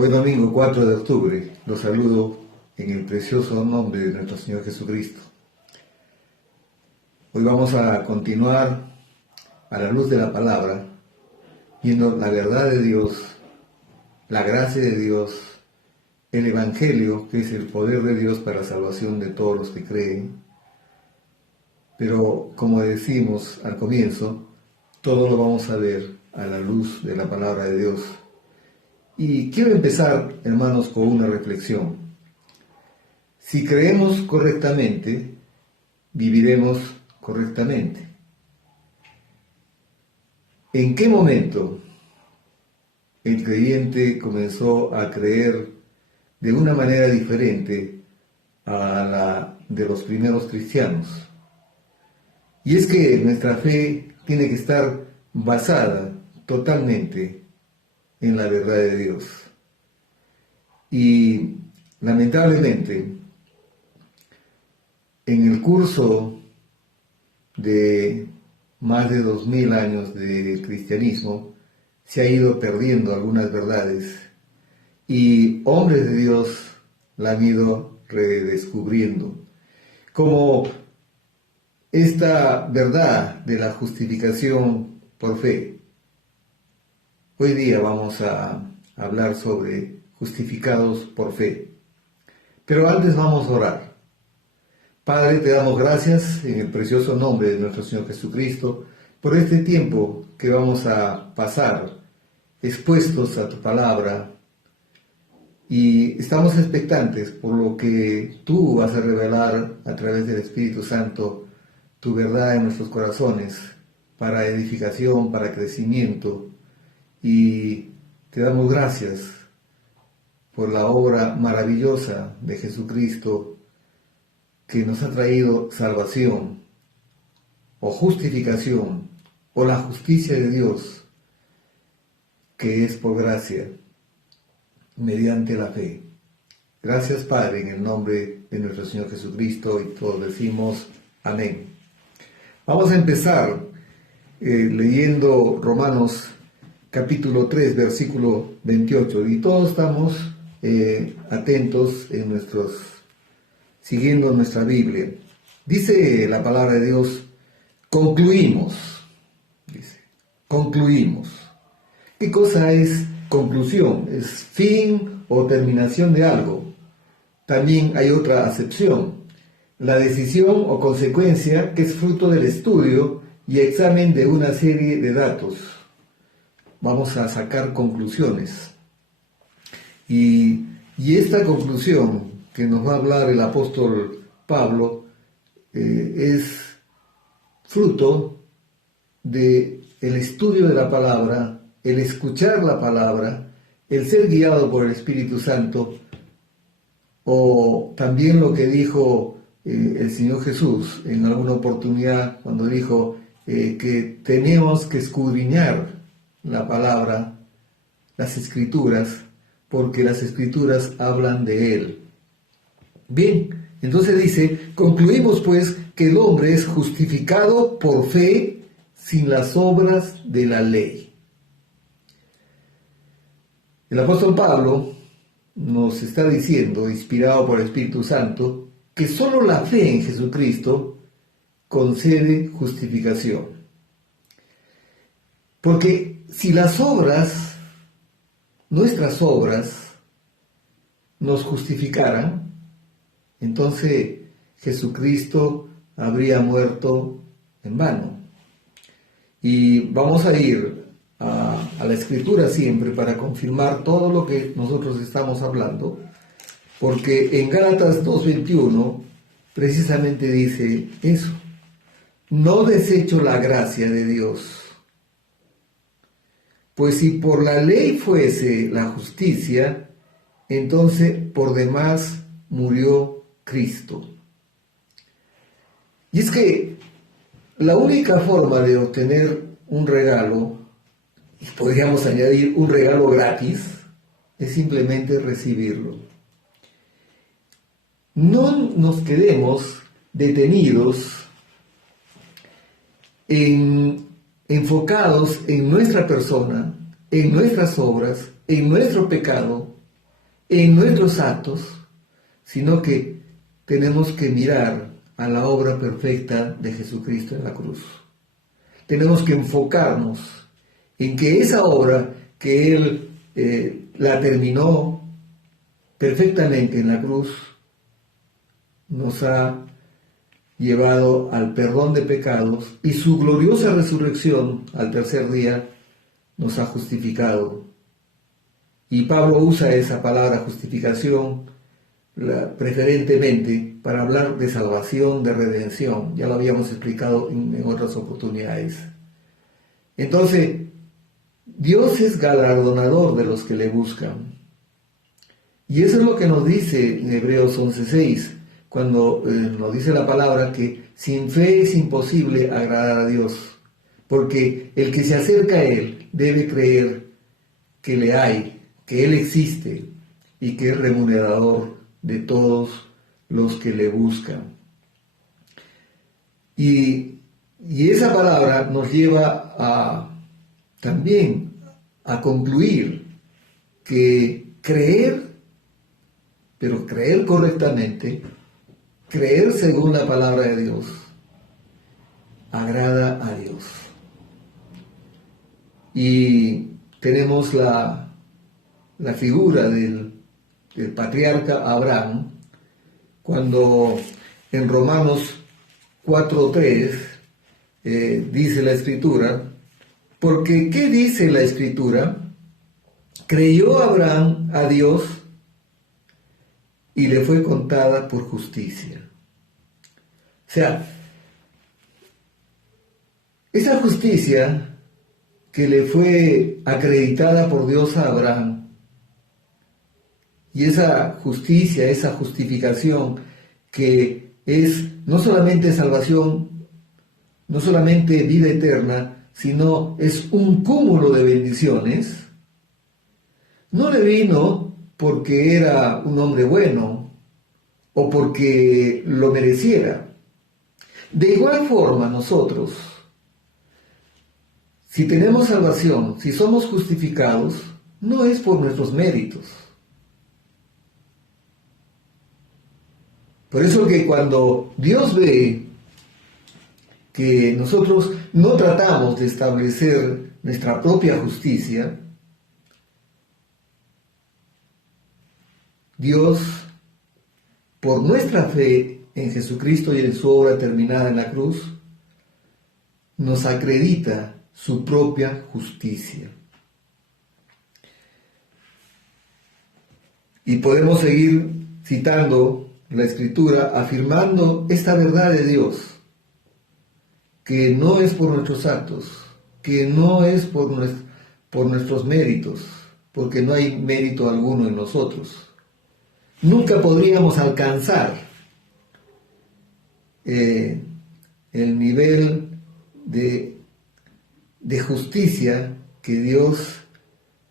Hoy domingo 4 de octubre los saludo en el precioso nombre de nuestro Señor Jesucristo. Hoy vamos a continuar a la luz de la palabra, viendo la verdad de Dios, la gracia de Dios, el Evangelio, que es el poder de Dios para la salvación de todos los que creen. Pero como decimos al comienzo, todo lo vamos a ver a la luz de la palabra de Dios. Y quiero empezar, hermanos, con una reflexión. Si creemos correctamente, viviremos correctamente. ¿En qué momento el creyente comenzó a creer de una manera diferente a la de los primeros cristianos? Y es que nuestra fe tiene que estar basada totalmente en la verdad de Dios. Y lamentablemente, en el curso de más de 2000 años de cristianismo, se ha ido perdiendo algunas verdades y hombres de Dios la han ido redescubriendo. Como esta verdad de la justificación por fe. Hoy día vamos a hablar sobre justificados por fe. Pero antes vamos a orar. Padre, te damos gracias en el precioso nombre de nuestro Señor Jesucristo por este tiempo que vamos a pasar expuestos a tu palabra y estamos expectantes por lo que tú vas a revelar a través del Espíritu Santo tu verdad en nuestros corazones para edificación, para crecimiento. Y te damos gracias por la obra maravillosa de Jesucristo que nos ha traído salvación o justificación o la justicia de Dios que es por gracia mediante la fe. Gracias, Padre, en el nombre de nuestro Señor Jesucristo, y todos decimos amén. Vamos a empezar leyendo Romanos capítulo 3, versículo 28, y todos estamos atentos siguiendo nuestra Biblia. Dice la palabra de Dios, concluimos. ¿Qué cosa es conclusión? Es fin o terminación de algo. También hay otra acepción, la decisión o consecuencia que es fruto del estudio y examen de una serie de datos. Vamos a sacar conclusiones. Y esta conclusión que nos va a hablar el apóstol Pablo es fruto del estudio de la palabra, el escuchar la palabra, el ser guiado por el Espíritu Santo, o también lo que dijo el Señor Jesús en alguna oportunidad cuando dijo que tenemos que escudriñar la palabra, las escrituras, porque las escrituras hablan de Él. Bien, entonces dice, concluimos pues que el hombre es justificado por fe sin las obras de la ley. El apóstol Pablo nos está diciendo, inspirado por el Espíritu Santo, que solo la fe en Jesucristo concede justificación. Porque si las obras, nuestras obras, nos justificaran, entonces Jesucristo habría muerto en vano. Y vamos a ir a la Escritura siempre para confirmar todo lo que nosotros estamos hablando, porque en Gálatas 2:21 precisamente dice eso: no desecho la gracia de Dios, pues si por la ley fuese la justicia, entonces por demás murió Cristo. Y es que la única forma de obtener un regalo, y podríamos añadir un regalo gratis, es simplemente recibirlo. No nos quedemos detenidos enfocados en nuestra persona, en nuestras obras, en nuestro pecado, en nuestros actos, sino que tenemos que mirar a la obra perfecta de Jesucristo en la cruz. Tenemos que enfocarnos en que esa obra que Él la terminó perfectamente en la cruz, nos ha llevado al perdón de pecados y su gloriosa resurrección al tercer día nos ha justificado. Y Pablo usa esa palabra justificación preferentemente para hablar de salvación, de redención. Ya lo habíamos explicado en otras oportunidades. Entonces, Dios es galardonador de los que le buscan. Y eso es lo que nos dice en Hebreos 11:6, cuando nos dice la palabra que sin fe es imposible agradar a Dios, porque el que se acerca a Él debe creer que le hay, que Él existe y que es remunerador de todos los que le buscan. Y esa palabra nos lleva también a concluir que creer, pero creer correctamente, creer según la palabra de Dios, agrada a Dios. Y tenemos la figura del patriarca Abraham, cuando en Romanos 4:3 dice la Escritura, porque ¿qué dice la Escritura? Creyó Abraham a Dios y le fue contada por justicia. O sea, esa justicia que le fue acreditada por Dios a Abraham, y esa justicia, esa justificación que es no solamente salvación, no solamente vida eterna, sino es un cúmulo de bendiciones, no le vino porque era un hombre bueno o porque lo mereciera. De igual forma nosotros, si tenemos salvación, si somos justificados, no es por nuestros méritos. Por eso que cuando Dios ve que nosotros no tratamos de establecer nuestra propia justicia, Dios, por nuestra fe en Jesucristo y en su obra terminada en la cruz, nos acredita su propia justicia. Y podemos seguir citando la Escritura, afirmando esta verdad de Dios, que no es por nuestros actos, que no es por nuestros méritos, porque no hay mérito alguno en nosotros. Nunca podríamos alcanzar el nivel de justicia que Dios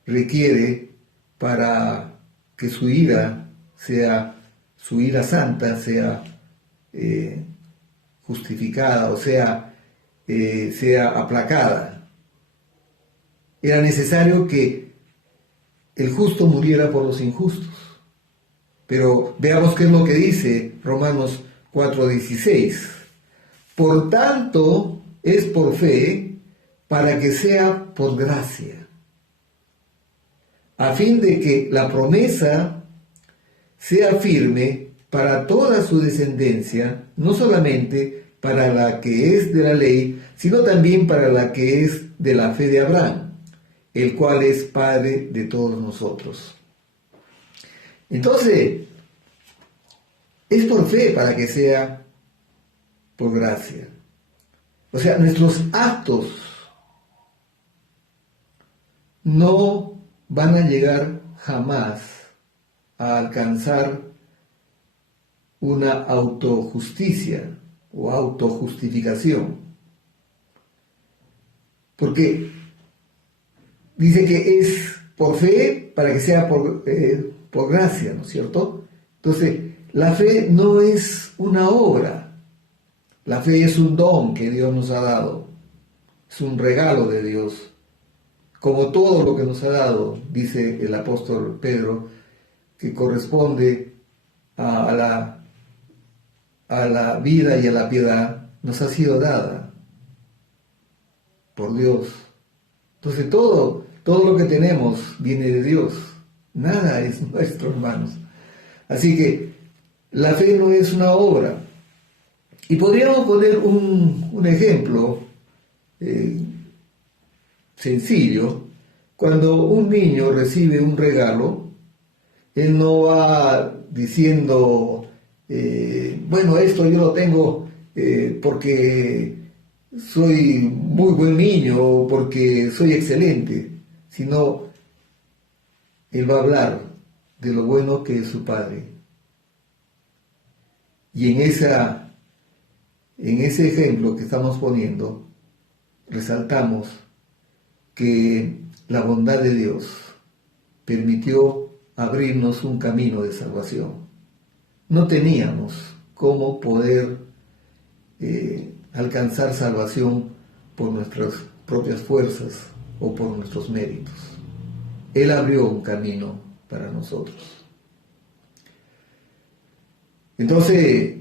requiere para que su ira santa sea justificada, o sea aplacada. Era necesario que el justo muriera por los injustos. Pero veamos qué es lo que dice Romanos 4:16. Por tanto, es por fe, para que sea por gracia, a fin de que la promesa sea firme para toda su descendencia, no solamente para la que es de la ley, sino también para la que es de la fe de Abraham, el cual es Padre de todos nosotros. Entonces, es por fe para que sea por gracia. O sea, nuestros actos no van a llegar jamás a alcanzar una autojusticia o autojustificación. Porque dice que es por fe para que sea por gracia, ¿no es cierto? Entonces, la fe no es una obra. La fe es un don que Dios nos ha dado. Es un regalo de Dios. Como todo lo que nos ha dado, dice el apóstol Pedro, que corresponde a la vida y a la piedad, nos ha sido dada por Dios. Entonces todo lo que tenemos viene de Dios. Nada es nuestro, hermanos. Así que la fe no es una obra. Y podríamos poner un ejemplo sencillo. Cuando un niño recibe un regalo, él no va diciendo, bueno, esto yo lo tengo porque soy muy buen niño o porque soy excelente, sino él va a hablar de lo bueno que es su padre. Y en ese ejemplo que estamos poniendo, resaltamos que la bondad de Dios permitió abrirnos un camino de salvación. No teníamos cómo poder alcanzar salvación por nuestras propias fuerzas o por nuestros méritos. Él abrió un camino para nosotros. Entonces,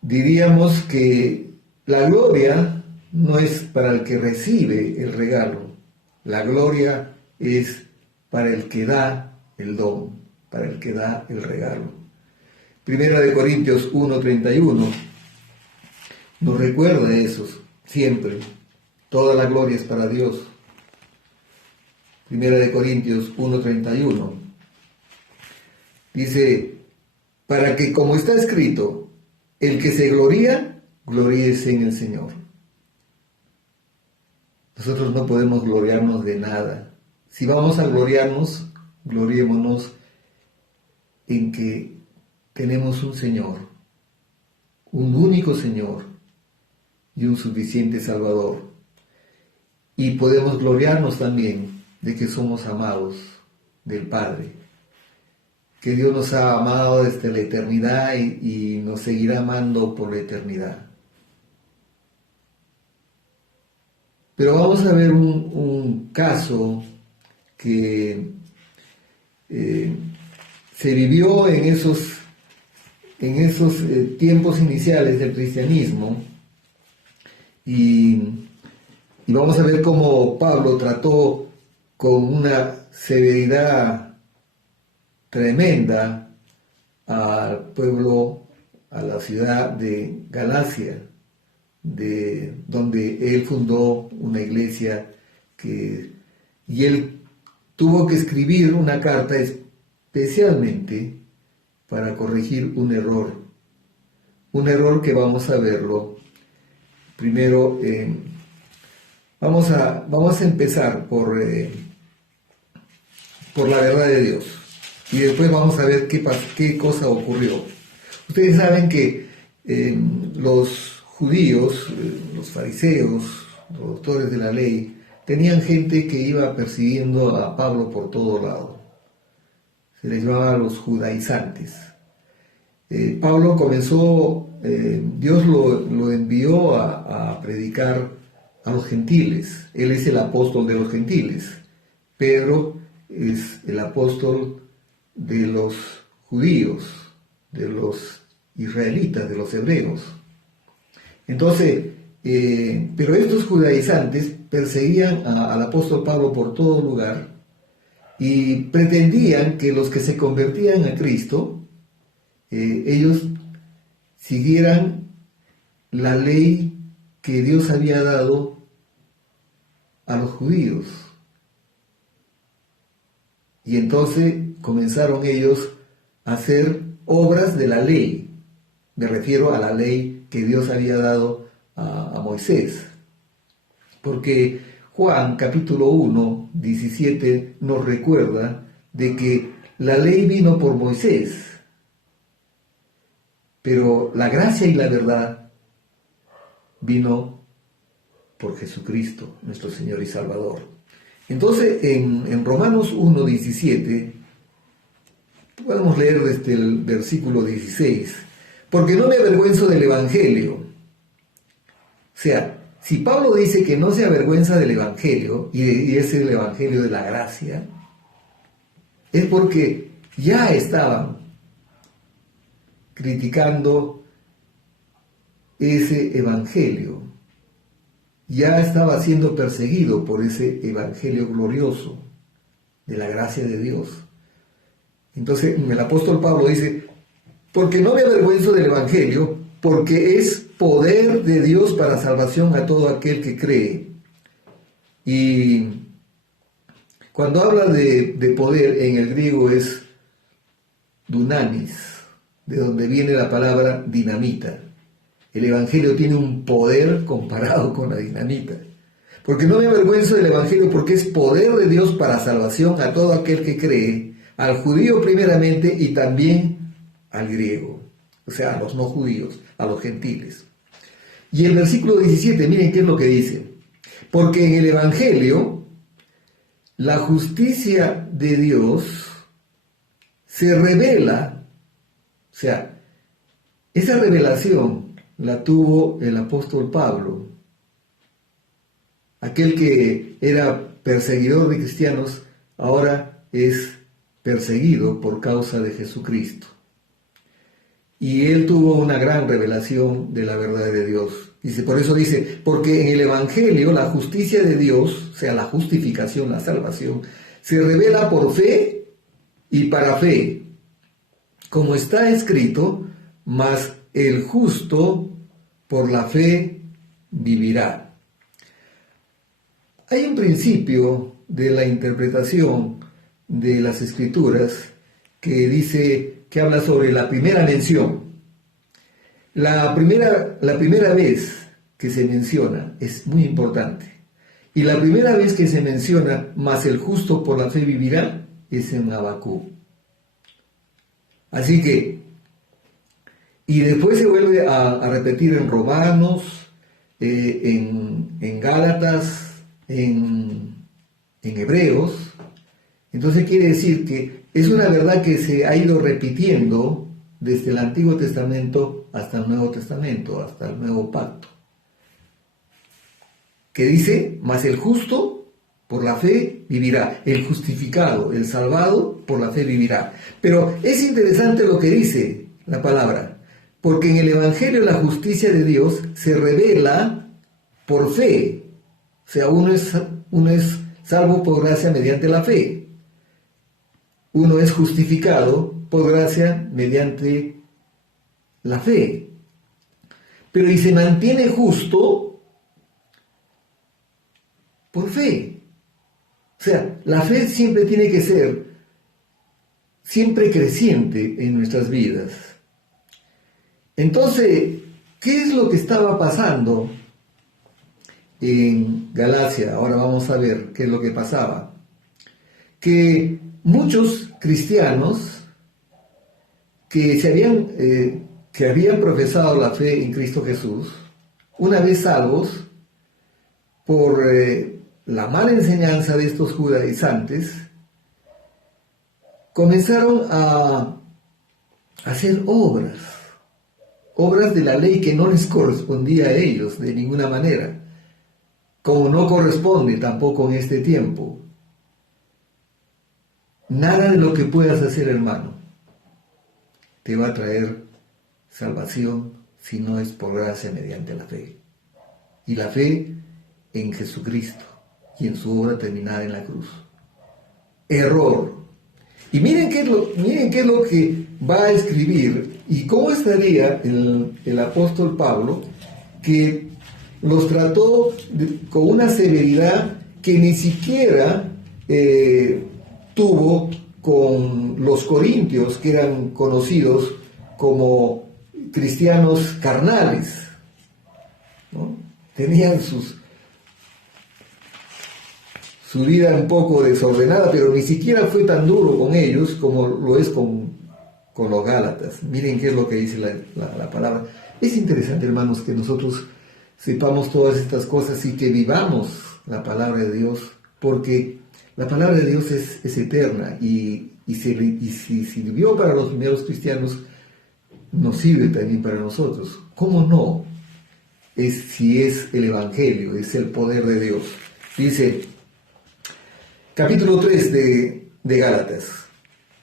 diríamos que la gloria no es para el que recibe el regalo. La gloria es para el que da el don, para el que da el regalo. Primera de Corintios 1:31 nos recuerda eso siempre. Toda la gloria es para Dios. Primera de Corintios 1:31 dice, para que, como está escrito, el que se gloría, gloríese en el Señor. Nosotros no podemos gloriarnos de nada. Si vamos a gloriarnos, gloriémonos en que tenemos un Señor, un único Señor y un suficiente Salvador. Y podemos gloriarnos también de que somos amados del Padre, que Dios nos ha amado desde la eternidad y nos seguirá amando por la eternidad. Pero vamos a ver un caso que se vivió en esos tiempos iniciales del cristianismo y vamos a ver cómo Pablo trató con una severidad tremenda al pueblo, a la ciudad de Galacia, de donde él fundó una iglesia y él tuvo que escribir una carta especialmente para corregir un error que vamos a verlo. Primero, vamos a empezar por la verdad de Dios y después vamos a ver qué cosa ocurrió. Ustedes saben que los judíos, los fariseos, los doctores de la ley, tenían gente que iba persiguiendo a Pablo por todo lado. Se les llamaba los judaizantes. Pablo comenzó, Dios lo envió a predicar a los gentiles. Él es el apóstol de los gentiles. Pedro es el apóstol de los judíos, de los israelitas, de los hebreos. Entonces, pero estos judaizantes perseguían al apóstol Pablo por todo lugar y pretendían que los que se convertían a Cristo, ellos siguieran la ley que Dios había dado a los judíos. Y entonces comenzaron ellos a hacer obras de la ley. Me refiero a la ley que Dios había dado a Moisés. Porque Juan capítulo 1, 17 nos recuerda de que la ley vino por Moisés, pero la gracia y la verdad vino por Jesucristo, nuestro Señor y Salvador. Entonces, en Romanos 1, 17, podemos leer desde el versículo 16, porque no me avergüenzo del Evangelio. O sea, si Pablo dice que no se avergüenza del Evangelio, y es el Evangelio de la gracia, es porque ya estaban criticando ese evangelio, ya estaba siendo perseguido por ese evangelio glorioso de la gracia de Dios. Entonces el apóstol Pablo dice, porque no me avergüenzo del evangelio, porque es poder de Dios para salvación a todo aquel que cree. Y cuando habla de poder, en el griego es dunamis, de donde viene la palabra dinamita. El evangelio tiene un poder comparado con la dinamita. Porque no me avergüenzo del evangelio, porque es poder de Dios para salvación a todo aquel que cree, al judío primeramente y también al griego, o sea, a los no judíos, a los gentiles. Y el versículo 17, miren qué es lo que dice. Porque en el evangelio la justicia de Dios se revela, o sea, esa revelación la tuvo el apóstol Pablo, aquel que era perseguidor de cristianos, ahora es perseguido por causa de Jesucristo. Y él tuvo una gran revelación de la verdad de Dios. Por eso dice, porque en el evangelio la justicia de Dios, o sea, la justificación, la salvación, se revela por fe y para fe, como está escrito, mas el justo por la fe vivirá. Hay un principio de la interpretación de las Escrituras que dice, que habla sobre la primera mención. La primera vez que se menciona es muy importante. Y la primera vez que se menciona, mas el justo por la fe vivirá, es en Habacuc. Así que, y después se vuelve a repetir en Romanos, en Gálatas, en Hebreos. Entonces quiere decir que es una verdad que se ha ido repitiendo desde el Antiguo Testamento hasta el Nuevo Testamento, hasta el Nuevo Pacto. Que dice, mas el justo por la fe vivirá, el justificado, el salvado por la fe vivirá. Pero es interesante lo que dice la palabra, porque en el Evangelio la justicia de Dios se revela por fe. O sea, uno es salvo por gracia mediante la fe. Uno es justificado por gracia mediante la fe. Pero y se mantiene justo por fe. O sea, la fe siempre tiene que ser siempre creciente en nuestras vidas. Entonces, ¿qué es lo que estaba pasando en Galacia? Ahora vamos a ver qué es lo que pasaba. Que muchos cristianos que habían profesado la fe en Cristo Jesús, una vez salvos, por la mala enseñanza de estos judaizantes, comenzaron a hacer obras de la ley que no les correspondía a ellos de ninguna manera, como no corresponde tampoco en este tiempo. Nada de lo que puedas hacer, hermano, te va a traer salvación si no es por gracia mediante la fe. Y la fe en Jesucristo y en su obra terminada en la cruz. Error. Y miren qué es lo que va a escribir y cómo estaría el apóstol Pablo, que los trató con una severidad que ni siquiera tuvo con los corintios, que eran conocidos como cristianos carnales, ¿no? Tenían su vida un poco desordenada, pero ni siquiera fue tan duro con ellos como lo es con los Gálatas. Miren qué es lo que dice la palabra. Es interesante, hermanos, que nosotros sepamos todas estas cosas y que vivamos la palabra de Dios, porque la palabra de Dios es eterna y si sirvió para los primeros cristianos, nos sirve también para nosotros. ¿Cómo no? Si es el Evangelio, es el poder de Dios. Dice, capítulo 3 de Gálatas.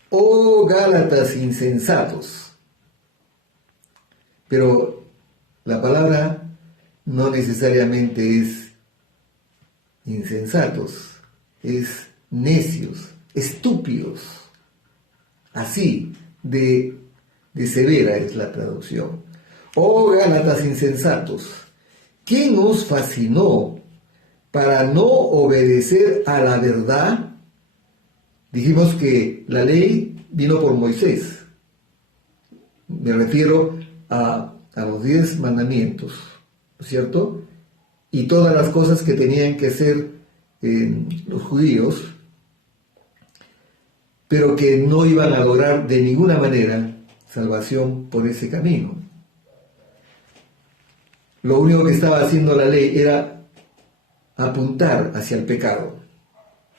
Oh Gálatas insensatos. Pero la palabra no necesariamente es insensatos, es necios, estúpidos. Así de severa es la traducción. Oh Gálatas insensatos, ¿quién os fascinó para no obedecer a la verdad? Dijimos que la ley vino por Moisés. Me refiero a los 10 mandamientos, ¿no es cierto? Y todas las cosas que tenían que hacer los judíos, pero que no iban a lograr de ninguna manera salvación por ese camino. Lo único que estaba haciendo la ley era apuntar hacia el pecado.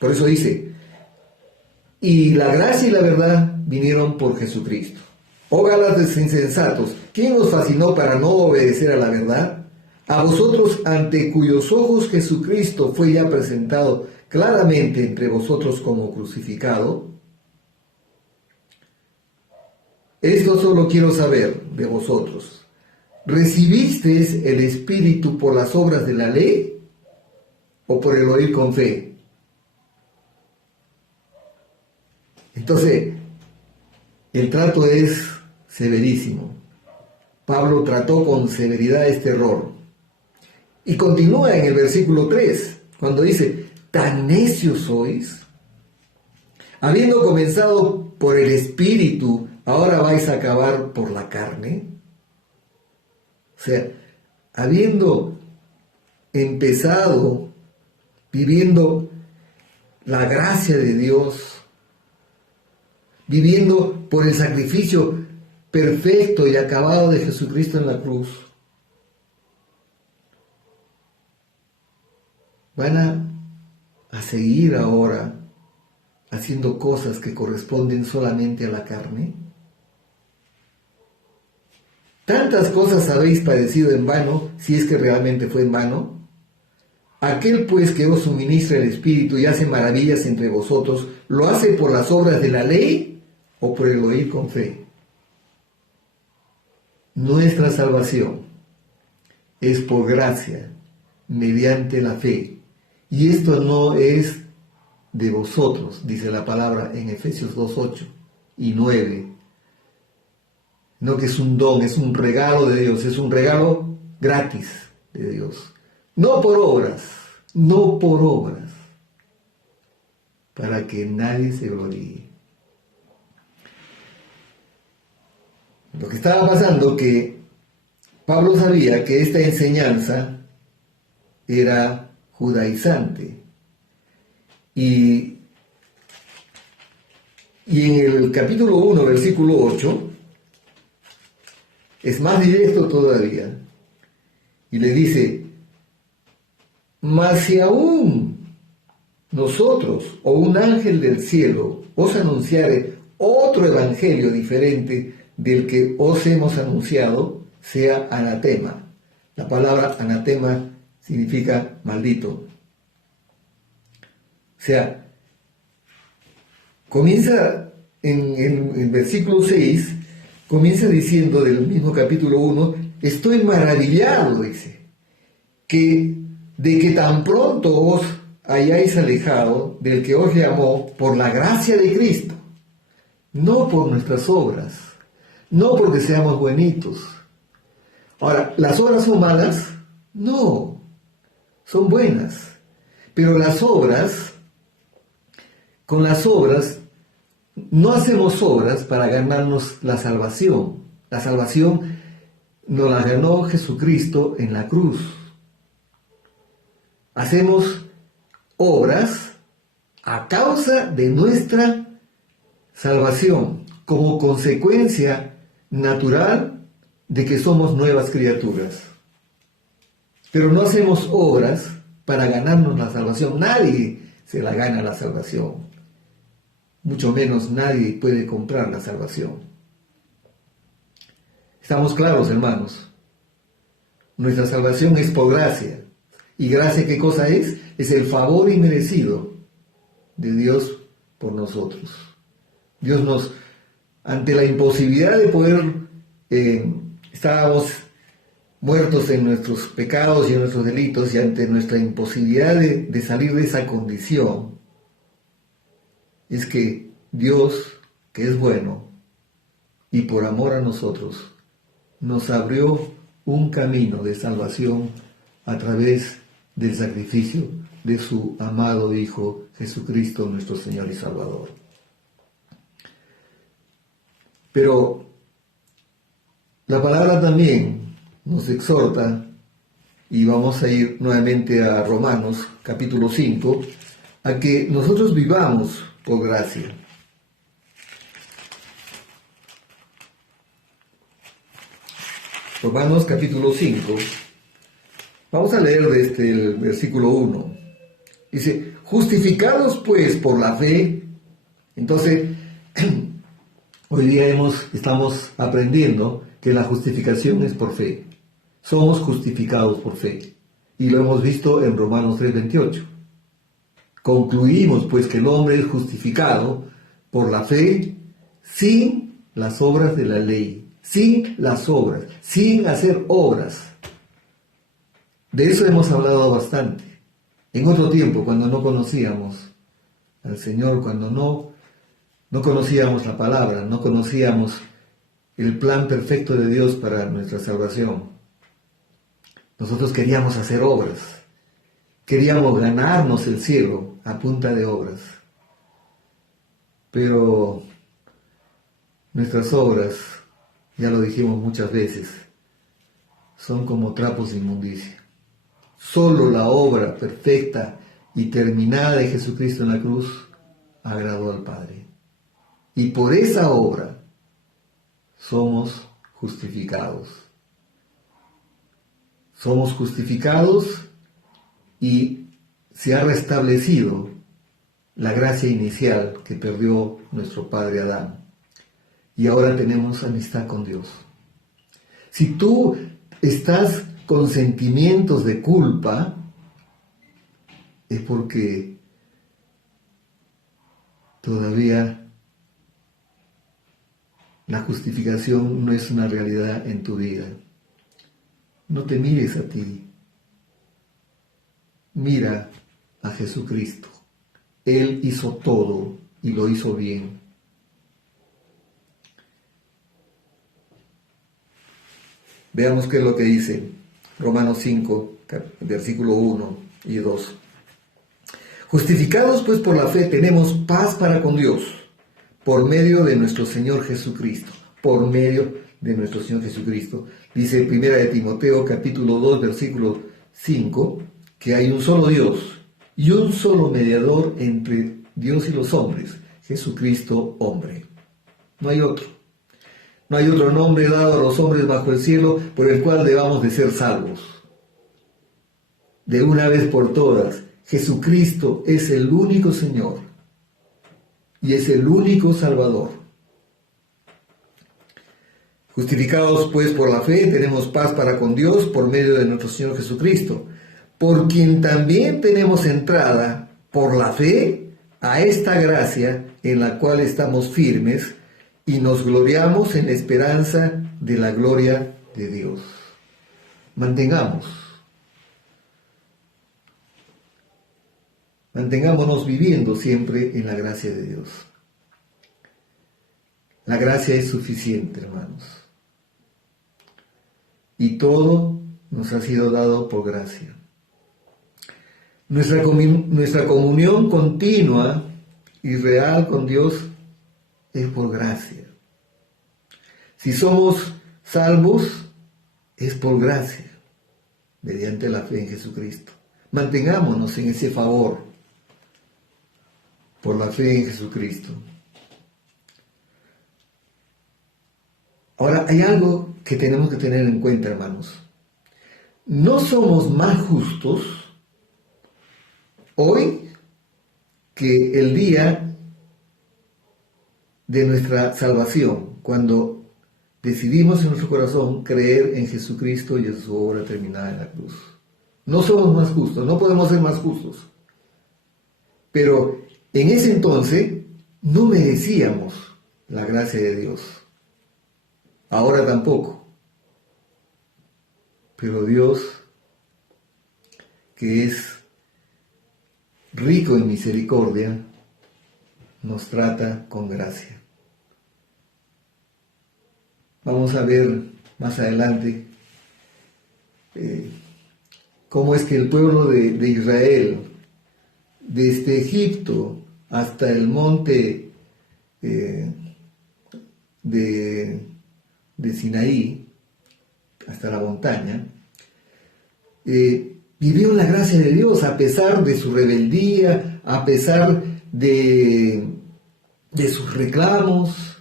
Por eso dice, y la gracia y la verdad vinieron por Jesucristo. Oh Gálatas insensatos, ¿quién os fascinó para no obedecer a la verdad? A vosotros, ante cuyos ojos Jesucristo fue ya presentado claramente entre vosotros como crucificado. Esto solo quiero saber de vosotros. ¿Recibisteis el Espíritu por las obras de la ley o por el oír con fe? Entonces, el trato es severísimo. Pablo trató con severidad este error. Y continúa en el versículo 3, cuando dice, ¿tan necios sois? Habiendo comenzado por el Espíritu, ¿ahora vais a acabar por la carne? O sea, habiendo empezado viviendo la gracia de Dios, viviendo por el sacrificio perfecto y acabado de Jesucristo en la cruz, van a seguir ahora haciendo cosas que corresponden solamente a la carne. ¿Tantas cosas habéis padecido en vano, si es que realmente fue en vano? Aquel pues que os suministra el Espíritu y hace maravillas entre vosotros, ¿lo hace por las obras de la ley o por el oír con fe? Nuestra salvación es por gracia, mediante la fe. Y esto no es de vosotros, dice la palabra en Efesios 2:8 y 9. No, que es un don, es un regalo de Dios, es un regalo gratis de Dios. No por obras, para que nadie se gloríe. Lo que estaba pasando que Pablo sabía que esta enseñanza era judaizante. Y en el capítulo 1, versículo 8, es más directo todavía. Y le dice, mas si aún nosotros o un ángel del cielo os anunciare otro evangelio diferente del que os hemos anunciado, sea anatema. La palabra anatema significa maldito. O sea, comienza en el versículo 6, comienza diciendo del mismo capítulo 1, estoy maravillado, dice, de que tan pronto os hayáis alejado del que os llamó por la gracia de Cristo, no por nuestras obras, no porque seamos buenitos. Ahora, ¿las obras son malas? No, son buenas, pero las obras, con las obras, no hacemos obras para ganarnos la salvación. La salvación nos la ganó Jesucristo en la cruz. Hacemos obras a causa de nuestra salvación, como consecuencia natural de que somos nuevas criaturas. Pero no hacemos obras para ganarnos la salvación. Nadie se la gana la salvación. Mucho menos nadie puede comprar la salvación. Estamos claros, hermanos. Nuestra salvación es por gracia. ¿Y gracia qué cosa es? Es el favor inmerecido de Dios por nosotros. Dios nos, ante la imposibilidad de poder, estábamos muertos en nuestros pecados y en nuestros delitos, y ante nuestra imposibilidad de salir de esa condición, es que Dios, que es bueno, y por amor a nosotros, nos abrió un camino de salvación a través del sacrificio de su amado Hijo Jesucristo, nuestro Señor y Salvador. Pero la palabra también nos exhorta, y vamos a ir nuevamente a Romanos capítulo 5, a que nosotros vivamos por gracia. Romanos capítulo 5, vamos a leer desde el versículo 1. Dice, justificados pues por la fe. Entonces, hoy día estamos aprendiendo que la justificación es por fe. Somos justificados por fe. Y lo hemos visto en Romanos 3:28. Concluimos pues que el hombre es justificado por la fe sin las obras de la ley. Sin las obras, sin hacer obras. De eso hemos hablado bastante. En otro tiempo, cuando no conocíamos al Señor, cuando no conocíamos la palabra, no conocíamos el plan perfecto de Dios para nuestra salvación, nosotros queríamos hacer obras, queríamos ganarnos el cielo a punta de obras. Pero nuestras obras, ya lo dijimos muchas veces, son como trapos de inmundicia. Solo la obra perfecta y terminada de Jesucristo en la cruz agradó al Padre. Y por esa obra somos justificados. Somos justificados y se ha restablecido la gracia inicial que perdió nuestro padre Adán. Y ahora tenemos amistad con Dios. Si tú estás con sentimientos de culpa, es porque todavía la justificación no es una realidad en tu vida. No te mires a ti. Mira a Jesucristo. Él hizo todo y lo hizo bien. Veamos qué es lo que dice Romanos 5, versículo 1 y 2. Justificados pues por la fe tenemos paz para con Dios, por medio de nuestro Señor Jesucristo. Por medio de nuestro Señor Jesucristo. Dice 1 de Timoteo capítulo 2, versículo 5, que hay un solo Dios y un solo mediador entre Dios y los hombres, Jesucristo hombre. No hay otro. No hay otro nombre dado a los hombres bajo el cielo por el cual debamos de ser salvos. De una vez por todas, Jesucristo es el único Señor y es el único Salvador. Justificados pues por la fe, tenemos paz para con Dios por medio de nuestro Señor Jesucristo, por quien también tenemos entrada por la fe a esta gracia en la cual estamos firmes y nos gloriamos en la esperanza de la gloria de Dios. Mantengámonos viviendo siempre en la gracia de Dios. La gracia es suficiente, hermanos. Y todo nos ha sido dado por gracia. Nuestra comunión continua y real con Dios es por gracia. Si somos salvos, es por gracia, mediante la fe en Jesucristo. Mantengámonos en ese favor, por la fe en Jesucristo. Ahora, hay algo que tenemos que tener en cuenta, hermanos. No somos más justos hoy que el día de nuestra salvación, cuando decidimos en nuestro corazón creer en Jesucristo y en su obra terminada en la cruz. No somos más justos, no podemos ser más justos. Pero en ese entonces no merecíamos la gracia de Dios. Ahora tampoco. Pero Dios, que es rico en misericordia, nos trata con gracia. Vamos a ver más adelante cómo es que el pueblo de Israel, desde Egipto hasta el monte de Sinaí, hasta la montaña, vivieron la gracia de Dios a pesar de su rebeldía, a pesar de sus reclamos.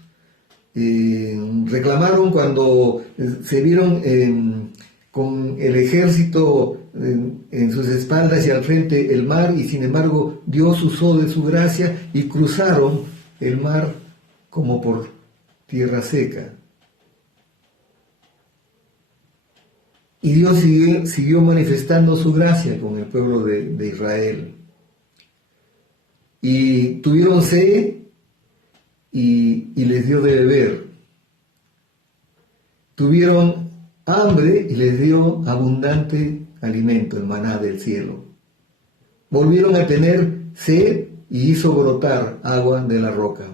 Reclamaron cuando se vieron con el ejército en sus espaldas y al frente el mar, y sin embargo Dios usó de su gracia y cruzaron el mar como por tierra seca. Y Dios siguió manifestando su gracia con el pueblo de Israel. Y tuvieron sed y les dio de beber. Tuvieron hambre y les dio abundante alimento, el maná del cielo. Volvieron a tener sed y hizo brotar agua de la roca.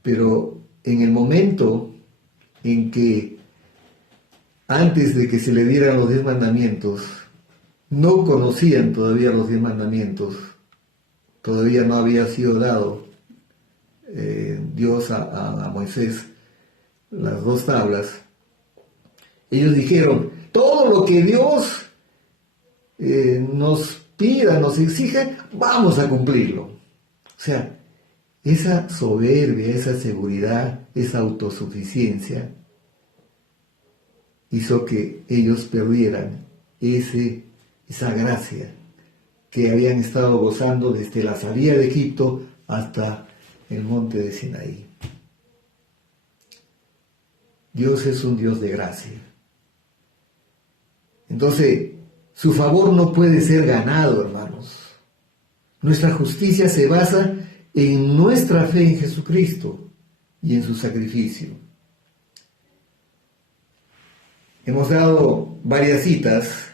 Pero en el momento en que, antes de que se le dieran los 10 mandamientos, no conocían todavía los 10 mandamientos, todavía no había sido dado Dios a Moisés las 2 tablas, ellos dijeron, todo lo que Dios nos pida, nos exija, vamos a cumplirlo. O sea, esa soberbia, esa seguridad, esa autosuficiencia hizo que ellos perdieran esa gracia que habían estado gozando desde la salida de Egipto hasta el monte de Sinaí. Dios es un Dios de gracia. Entonces, su favor no puede ser ganado, hermanos. Nuestra justicia se basa en nuestra fe en Jesucristo y en su sacrificio. Hemos dado varias citas: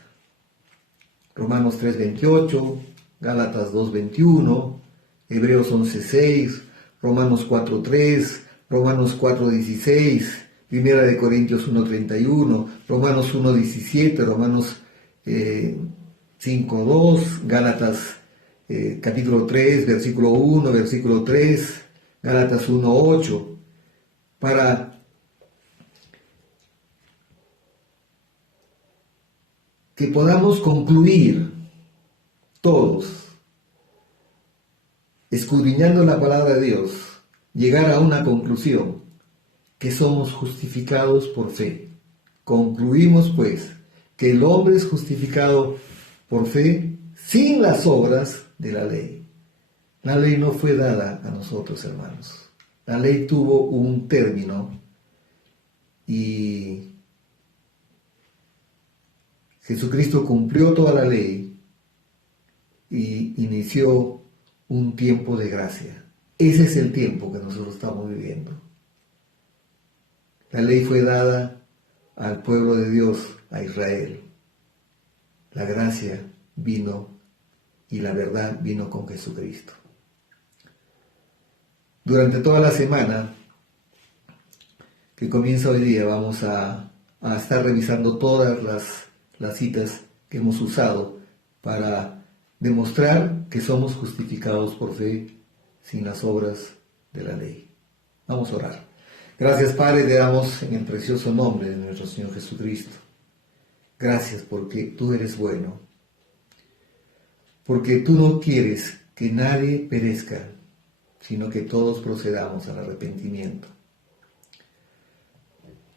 Romanos 3:28, Gálatas 2:21, Hebreos 11:6, Romanos 4:3, Romanos 4:16, Primera de Corintios 1:31, Romanos 1:17, Romanos 5:2, Gálatas capítulo 3, versículo 1, versículo 3, Gálatas 1:8, para que podamos concluir todos, escudriñando la palabra de Dios, llegar a una conclusión, que somos justificados por fe. Concluimos pues que el hombre es justificado por fe sin las obras de la ley. La ley no fue dada a nosotros, hermanos. La ley tuvo un término y Jesucristo cumplió toda la ley y inició un tiempo de gracia. Ese es el tiempo que nosotros estamos viviendo. La ley fue dada al pueblo de Dios, a Israel. La gracia vino y la verdad vino con Jesucristo. Durante toda la semana que comienza hoy día vamos a estar revisando todas las citas que hemos usado para demostrar que somos justificados por fe sin las obras de la ley. Vamos a orar. Gracias, Padre, te damos en el precioso nombre de nuestro Señor Jesucristo. Gracias porque tú eres bueno, porque tú no quieres que nadie perezca, sino que todos procedamos al arrepentimiento.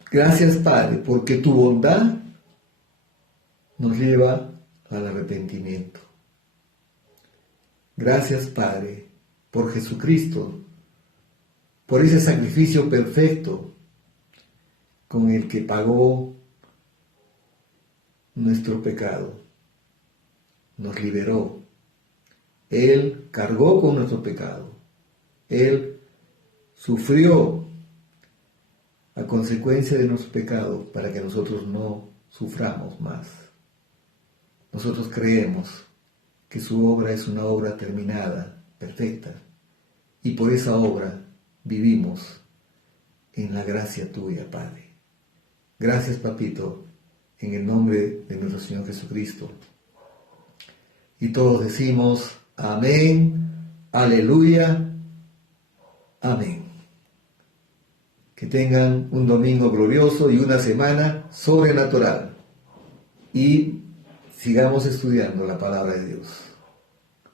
Gracias, Padre, porque tu bondad nos lleva al arrepentimiento. Gracias, Padre, por Jesucristo, por ese sacrificio perfecto con el que pagó nuestro pecado, nos liberó. Él cargó con nuestro pecado Él sufrió a consecuencia de nuestros pecados para que nosotros no suframos más. Nosotros creemos que su obra es una obra terminada, perfecta, y por esa obra vivimos en la gracia tuya, Padre. Gracias, Papito, en el nombre de nuestro Señor Jesucristo. Y todos decimos amén, aleluya, amén. Que tengan un domingo glorioso y una semana sobrenatural. Y sigamos estudiando la palabra de Dios.